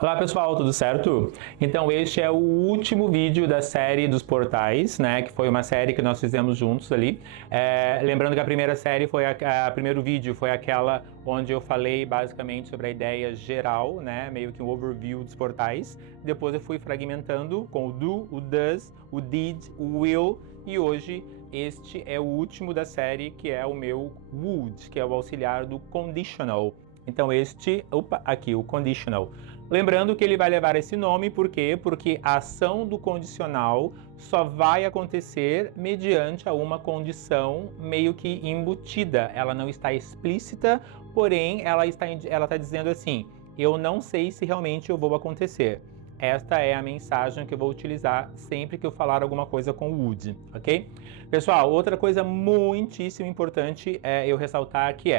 Olá pessoal, tudo certo? Então este é o último vídeo da série dos portais, né? Que foi uma série que nós fizemos juntos ali. Lembrando que a primeira série foi primeiro vídeo foi aquela onde eu falei basicamente sobre a ideia geral, né? Meio que um overview dos portais. Depois eu fui fragmentando com o do, o does, o did, o will e hoje este é o último da série que é o meu would, que é o auxiliar do conditional. Então aqui o conditional. Lembrando que ele vai levar esse nome, por quê? Porque a ação do condicional só vai acontecer mediante a uma condição meio que embutida. Ela não está explícita, porém ela está dizendo assim, eu não sei se realmente eu vou acontecer. Esta é a mensagem que eu vou utilizar sempre que eu falar alguma coisa com would, ok? Pessoal, outra coisa muitíssimo importante é eu ressaltar que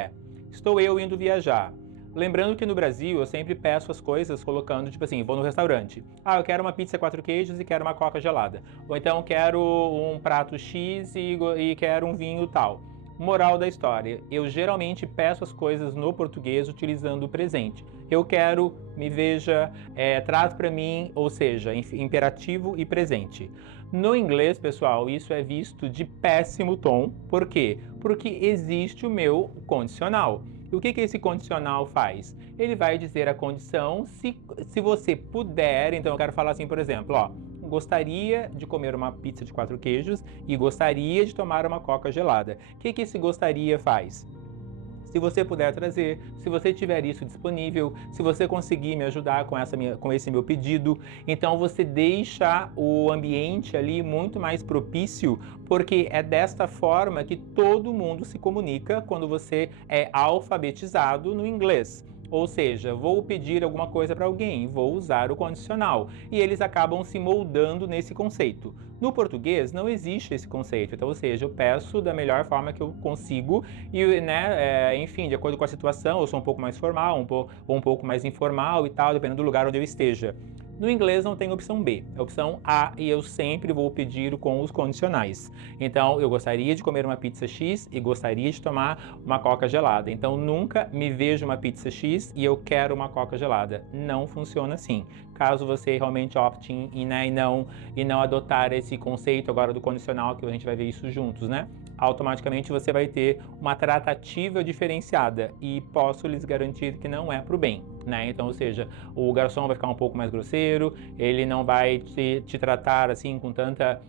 estou eu indo viajar. Lembrando que no Brasil eu sempre peço as coisas colocando, tipo assim, vou no restaurante. Ah, eu quero uma pizza 4 queijos e quero uma coca gelada. Ou então quero um prato X e quero um vinho tal. Moral da história, eu geralmente peço as coisas no português utilizando o presente. Eu quero, me veja, traz para mim, ou seja, imperativo e presente. No inglês, pessoal, isso é visto de péssimo tom. Por quê? Porque existe o meu condicional. E o que esse condicional faz? Ele vai dizer a condição se você puder, então eu quero falar assim, por exemplo, ó, gostaria de comer uma pizza de 4 queijos e gostaria de tomar uma coca gelada. O que esse gostaria faz? Se você puder trazer, se você tiver isso disponível, se você conseguir me ajudar com esse meu pedido, então você deixa o ambiente ali muito mais propício, porque é desta forma que todo mundo se comunica quando você é alfabetizado no inglês. Ou seja, vou pedir alguma coisa para alguém, vou usar o condicional. E eles acabam se moldando nesse conceito. No português não existe esse conceito, então, ou seja, eu peço da melhor forma que eu consigo e, né, enfim, de acordo com a situação, eu sou um pouco mais formal, ou um pouco mais informal e tal, dependendo do lugar onde eu esteja. No inglês não tem opção B, é opção A e eu sempre vou pedir com os condicionais. Então, eu gostaria de comer uma pizza X e gostaria de tomar uma coca gelada. Então, nunca me vejo uma pizza X e eu quero uma coca gelada. Não funciona assim. Caso você realmente opte e não adotar esse conceito agora do condicional, que a gente vai ver isso juntos, né? Automaticamente você vai ter uma tratativa diferenciada e posso lhes garantir que não é para o bem, né? Então, ou seja, o garçom vai ficar um pouco mais grosseiro, ele não vai te tratar assim com tanta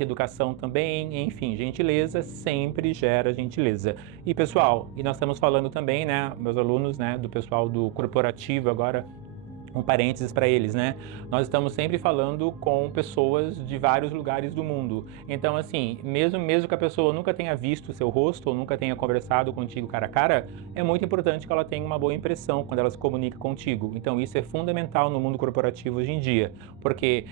educação também, enfim, gentileza sempre gera gentileza. E pessoal, nós estamos falando também, né, meus alunos, né, do pessoal do corporativo agora, um parênteses para eles, né? Nós estamos sempre falando com pessoas de vários lugares do mundo. Então, assim, mesmo que a pessoa nunca tenha visto o seu rosto ou nunca tenha conversado contigo cara a cara, é muito importante que ela tenha uma boa impressão quando ela se comunica contigo. Então, isso é fundamental no mundo corporativo hoje em dia. Porque,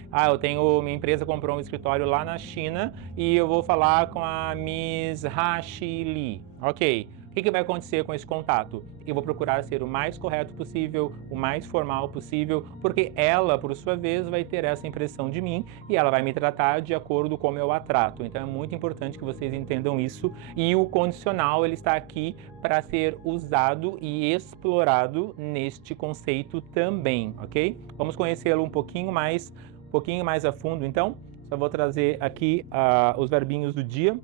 minha empresa comprou um escritório lá na China e eu vou falar com a Miss Hashi Lee. Ok. O que vai acontecer com esse contato? Eu vou procurar ser o mais correto possível, o mais formal possível, porque ela, por sua vez, vai ter essa impressão de mim e ela vai me tratar de acordo com como eu a trato. Então é muito importante que vocês entendam isso e o condicional ele está aqui para ser usado e explorado neste conceito também, ok? Vamos conhecê-lo um pouquinho mais a fundo, então. Só vou trazer aqui os verbinhos do dia,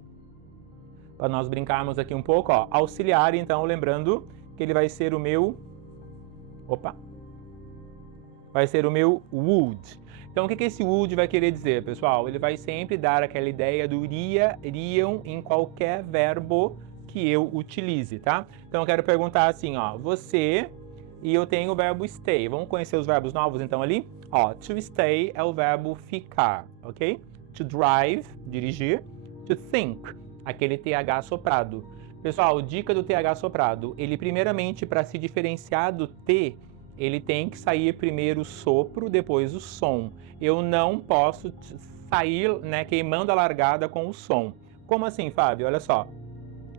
para nós brincarmos aqui um pouco, ó. Auxiliar, então, lembrando que ele vai ser o meu... Vai ser o meu would. Então, o que esse would vai querer dizer, pessoal? Ele vai sempre dar aquela ideia do iriam em qualquer verbo que eu utilize, tá? Então, eu quero perguntar assim, ó. Você... E eu tenho o verbo stay. Vamos conhecer os verbos novos, então, ali? Ó, to stay é o verbo ficar, ok? To drive, dirigir. To think, aquele TH soprado. Pessoal, dica do TH soprado. Ele, primeiramente, para se diferenciar do T, ele tem que sair primeiro o sopro, depois o som. Eu não posso sair, né, queimando a largada com o som. Como assim, Fábio? Olha só.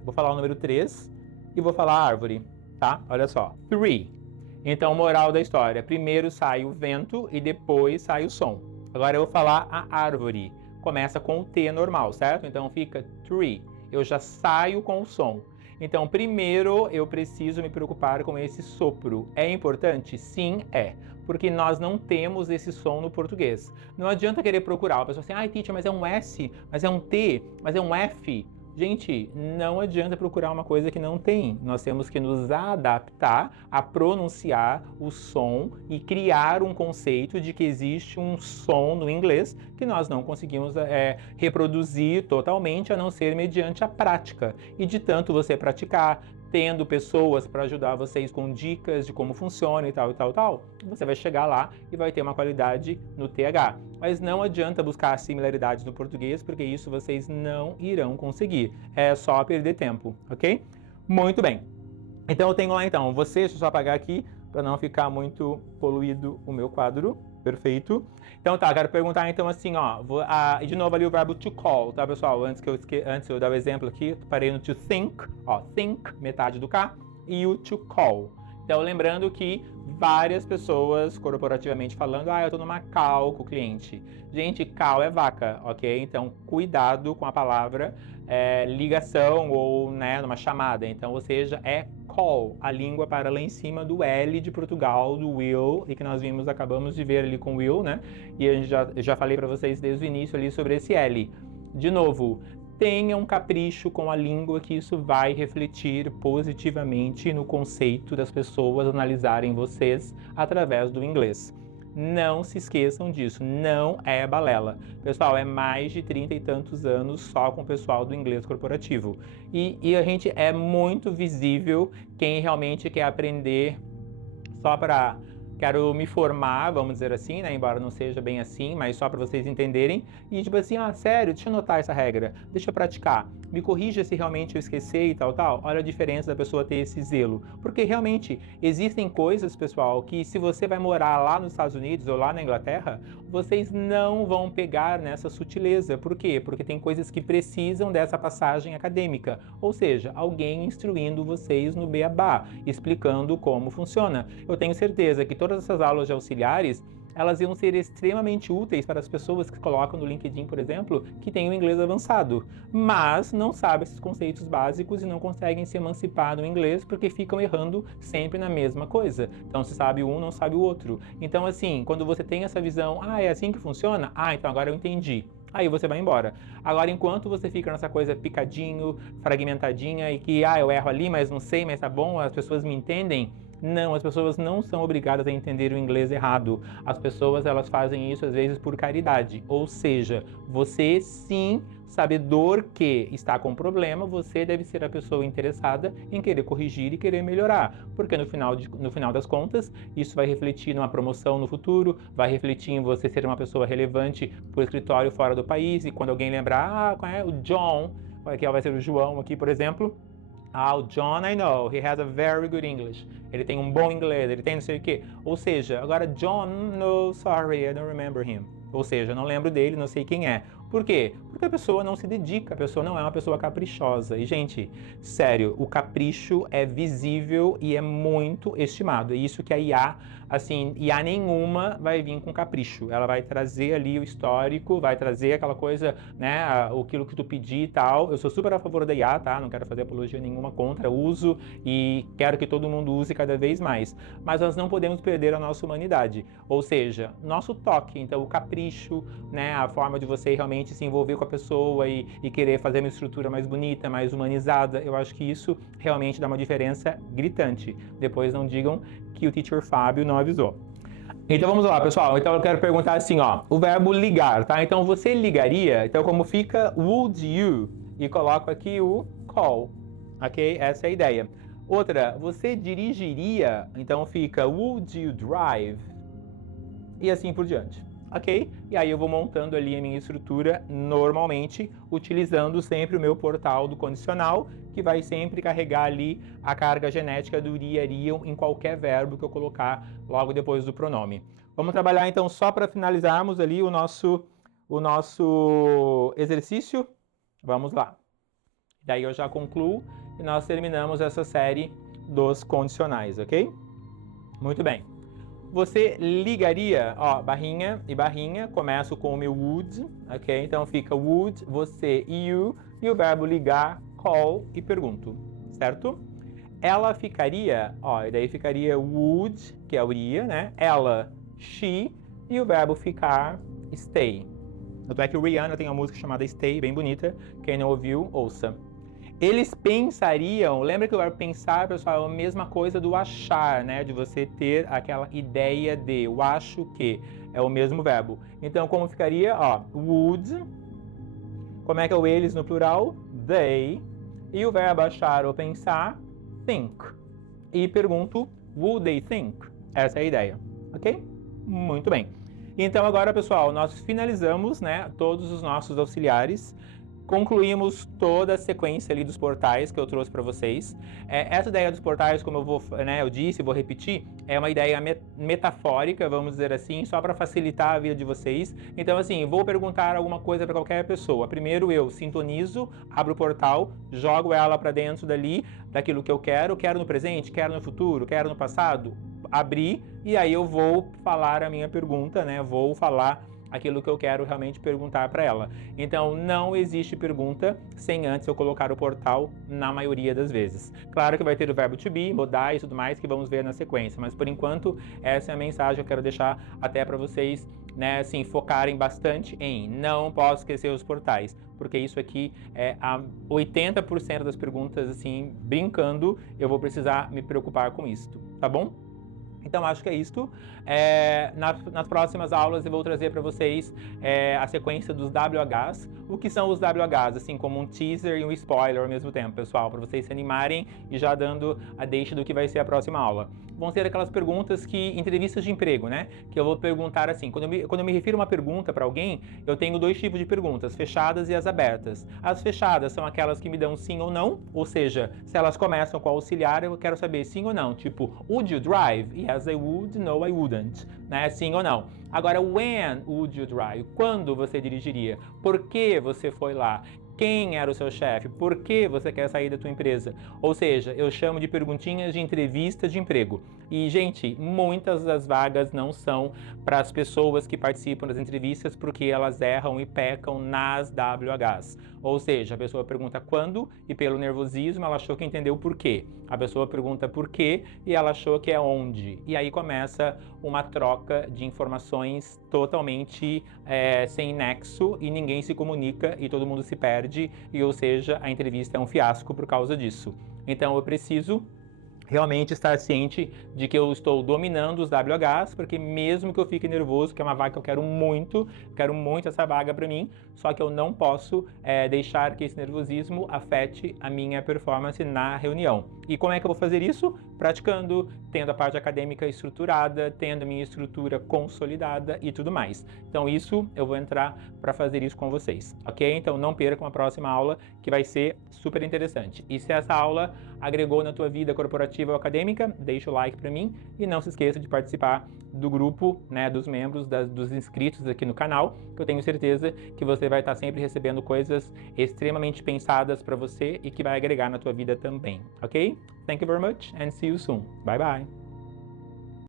Vou falar o número 3 e vou falar árvore, tá? Olha só. Tree. Então, moral da história. Primeiro sai o vento e depois sai o som. Agora eu vou falar a árvore. Começa com o T normal, certo? Então fica tree. Eu já saio com o som. Então, primeiro eu preciso me preocupar com esse sopro. É importante? Sim, é. Porque nós não temos esse som no português. Não adianta querer procurar. A pessoa assim, ai, teacher, mas é um S, mas é um T, mas é um F. Gente, não adianta procurar uma coisa que não tem. Nós temos que nos adaptar a pronunciar o som e criar um conceito de que existe um som no inglês que nós não conseguimos reproduzir totalmente, a não ser mediante a prática. E de tanto você praticar, tendo pessoas para ajudar vocês com dicas de como funciona e tal, você vai chegar lá e vai ter uma qualidade no TH. Mas não adianta buscar similaridades no português, porque isso vocês não irão conseguir. É só perder tempo, ok? Muito bem. Então eu tenho lá então, deixa eu só apagar aqui para não ficar muito poluído o meu quadro. Perfeito. Então tá, quero perguntar então assim, ó, de novo ali o verbo to call, tá, pessoal? Antes eu dar o exemplo aqui, parei no to think, ó, think, metade do K, e o to call. Então lembrando que várias pessoas, corporativamente falando, eu tô numa call com o cliente. Gente, call é vaca, ok? Então cuidado com a palavra ligação ou, né, numa chamada. Então, ou seja, é call, a língua para lá em cima do L de Portugal, do will, e que nós acabamos de ver ali com will, né? E eu já falei para vocês desde o início ali sobre esse L. De novo, tenha um capricho com a língua, que isso vai refletir positivamente no conceito das pessoas analisarem vocês através do inglês. Não se esqueçam disso, não é balela. Pessoal, é mais de 30 e tantos anos só com o pessoal do inglês corporativo. E a gente é muito visível quem realmente quer aprender só para... Quero me formar, vamos dizer assim, né? Embora não seja bem assim, mas só para vocês entenderem. E tipo assim, sério, deixa eu anotar essa regra, deixa eu praticar. Me corrija se realmente eu esquecer e tal. Olha a diferença da pessoa ter esse zelo. Porque realmente existem coisas, pessoal, que se você vai morar lá nos Estados Unidos ou lá na Inglaterra, vocês não vão pegar nessa sutileza. Por quê? Porque tem coisas que precisam dessa passagem acadêmica. Ou seja, alguém instruindo vocês no beabá, explicando como funciona. Eu tenho certeza que todas essas aulas de auxiliares, elas iam ser extremamente úteis para as pessoas que colocam no LinkedIn, por exemplo, que têm o inglês avançado, mas não sabem esses conceitos básicos e não conseguem se emancipar no inglês porque ficam errando sempre na mesma coisa. Então, se sabe um, não sabe o outro. Então, assim, quando você tem essa visão, é assim que funciona? Então agora eu entendi. Aí você vai embora. Agora, enquanto você fica nessa coisa picadinho, fragmentadinha e que, eu erro ali, mas não sei, mas tá bom, as pessoas me entendem. Não, as pessoas não são obrigadas a entender o inglês errado. As pessoas, elas fazem isso às vezes por caridade. Ou seja, você sim, sabedor que está com problema, você deve ser a pessoa interessada em querer corrigir e querer melhorar. Porque no final das contas, isso vai refletir numa promoção no futuro, vai refletir em você ser uma pessoa relevante para o escritório fora do país. E quando alguém lembrar, qual é o John, que vai ser o João aqui, por exemplo. O John, I know, he has a very good English. Ele tem um bom inglês, ele tem não sei o quê. Ou seja, agora John, no, sorry, I don't remember him. Ou seja, não lembro dele, não sei quem é. Por quê? Porque a pessoa não se dedica, a pessoa não é uma pessoa caprichosa. E, gente, sério, o capricho é visível e é muito estimado. É isso que a IA, assim, IA nenhuma vai vir com capricho. Ela vai trazer ali o histórico, vai trazer aquela coisa, né, aquilo que tu pedir e tal. Eu sou super a favor da IA, tá? Não quero fazer apologia nenhuma contra o uso e quero que todo mundo use cada vez mais. Mas nós não podemos perder a nossa humanidade. Ou seja, nosso toque, então o capricho, né, a forma de você realmente se envolver com a pessoa e querer fazer uma estrutura mais bonita, mais humanizada, eu acho que isso realmente dá uma diferença gritante. Depois não digam que o Teacher Fábio não avisou. Então vamos lá, pessoal. Então eu quero perguntar assim, o verbo ligar, tá? Então você ligaria, então como fica would you? E coloco aqui o call, ok? Essa é a ideia. Outra, você dirigiria, então fica would you drive? E assim por diante. Ok? E aí eu vou montando ali a minha estrutura normalmente, utilizando sempre o meu portal do condicional, que vai sempre carregar ali a carga genética do iria, iriam em qualquer verbo que eu colocar logo depois do pronome. Vamos trabalhar então só para finalizarmos ali o nosso exercício. Vamos lá. Daí eu já concluo e nós terminamos essa série dos condicionais, ok? Muito bem. Você ligaria, barrinha e barrinha, começo com o meu would, ok? Então fica would, você, you, e o verbo ligar, call e pergunto, certo? ela ficaria, ó, e daí ficaria would, que é o iria, né? Ela, she, e o verbo ficar, stay. Tanto é que o Rihanna tem uma música chamada Stay, bem bonita. Quem não ouviu, ouça. Eles pensariam, lembra que o verbo pensar, pessoal, é a mesma coisa do achar, né? De você ter aquela ideia de, eu acho que, é o mesmo verbo. Então, como ficaria, ó, would, como é que é o eles no plural? They, e o verbo achar ou pensar, think. E pergunto, would they think? Essa é a ideia, ok? Muito bem. Então agora, pessoal, nós finalizamos, né, todos os nossos auxiliares, concluímos toda a sequência ali dos portais que eu trouxe para vocês. Essa ideia dos portais, como eu disse, vou repetir, é uma ideia metafórica, vamos dizer assim, só para facilitar a vida de vocês. Então, assim, vou perguntar alguma coisa para qualquer pessoa. Primeiro eu sintonizo, abro o portal, jogo ela para dentro dali, daquilo que eu quero no presente, quero no futuro, quero no passado, abrir, e aí eu vou falar a minha pergunta, né? Vou falar aquilo que eu quero realmente perguntar para ela. Então, não existe pergunta sem antes eu colocar o portal na maioria das vezes. Claro que vai ter o verbo to be, modais e tudo mais que vamos ver na sequência, mas por enquanto essa é a mensagem que eu quero deixar até para vocês, né, assim, focarem bastante em não posso esquecer os portais, porque isso aqui é a 80% das perguntas, assim, brincando, eu vou precisar me preocupar com isso, tá bom? Então, acho que é isto. Nas próximas aulas eu vou trazer para vocês a sequência dos WHs. O que são os WHs, assim como um teaser e um spoiler ao mesmo tempo, pessoal, para vocês se animarem e já dando a deixa do que vai ser a próxima aula. Vão ser aquelas perguntas que, entrevistas de emprego, né? Que eu vou perguntar assim, quando eu me refiro a uma pergunta para alguém, eu tenho dois tipos de perguntas, fechadas e as abertas. As fechadas são aquelas que me dão sim ou não, ou seja, se elas começam com auxiliar, eu quero saber sim ou não, tipo, would you drive? Yes, I would, no, I wouldn't, né? Sim ou não. Agora, when would you drive? Quando você dirigiria? Por que você foi lá? Quem era o seu chefe? Por que você quer sair da tua empresa? Ou seja, eu chamo de perguntinhas de entrevista de emprego. E, gente, muitas das vagas não são para as pessoas que participam das entrevistas porque elas erram e pecam nas WHs. Ou seja, a pessoa pergunta quando e pelo nervosismo ela achou que entendeu por quê. A pessoa pergunta por quê e ela achou que é onde. E aí começa uma troca de informações totalmente sem nexo e ninguém se comunica e todo mundo se perde. E, ou seja, a entrevista é um fiasco por causa disso. Então eu preciso realmente estar ciente de que eu estou dominando os WHs, porque mesmo que eu fique nervoso, que é uma vaga que eu quero muito essa vaga para mim, só que eu não posso deixar que esse nervosismo afete a minha performance na reunião. E como é que eu vou fazer isso? Praticando, tendo a parte acadêmica estruturada, tendo a minha estrutura consolidada e tudo mais. Então isso, eu vou entrar para fazer isso com vocês, ok? Então não percam a próxima aula, que vai ser super interessante. E se essa aula agregou na tua vida corporativa ou acadêmica, deixa o like para mim e não se esqueça de participar do grupo, né, dos membros, dos inscritos aqui no canal, que eu tenho certeza que você vai estar sempre recebendo coisas extremamente pensadas para você e que vai agregar na tua vida também, ok? Thank you very much and see you soon. Bye bye!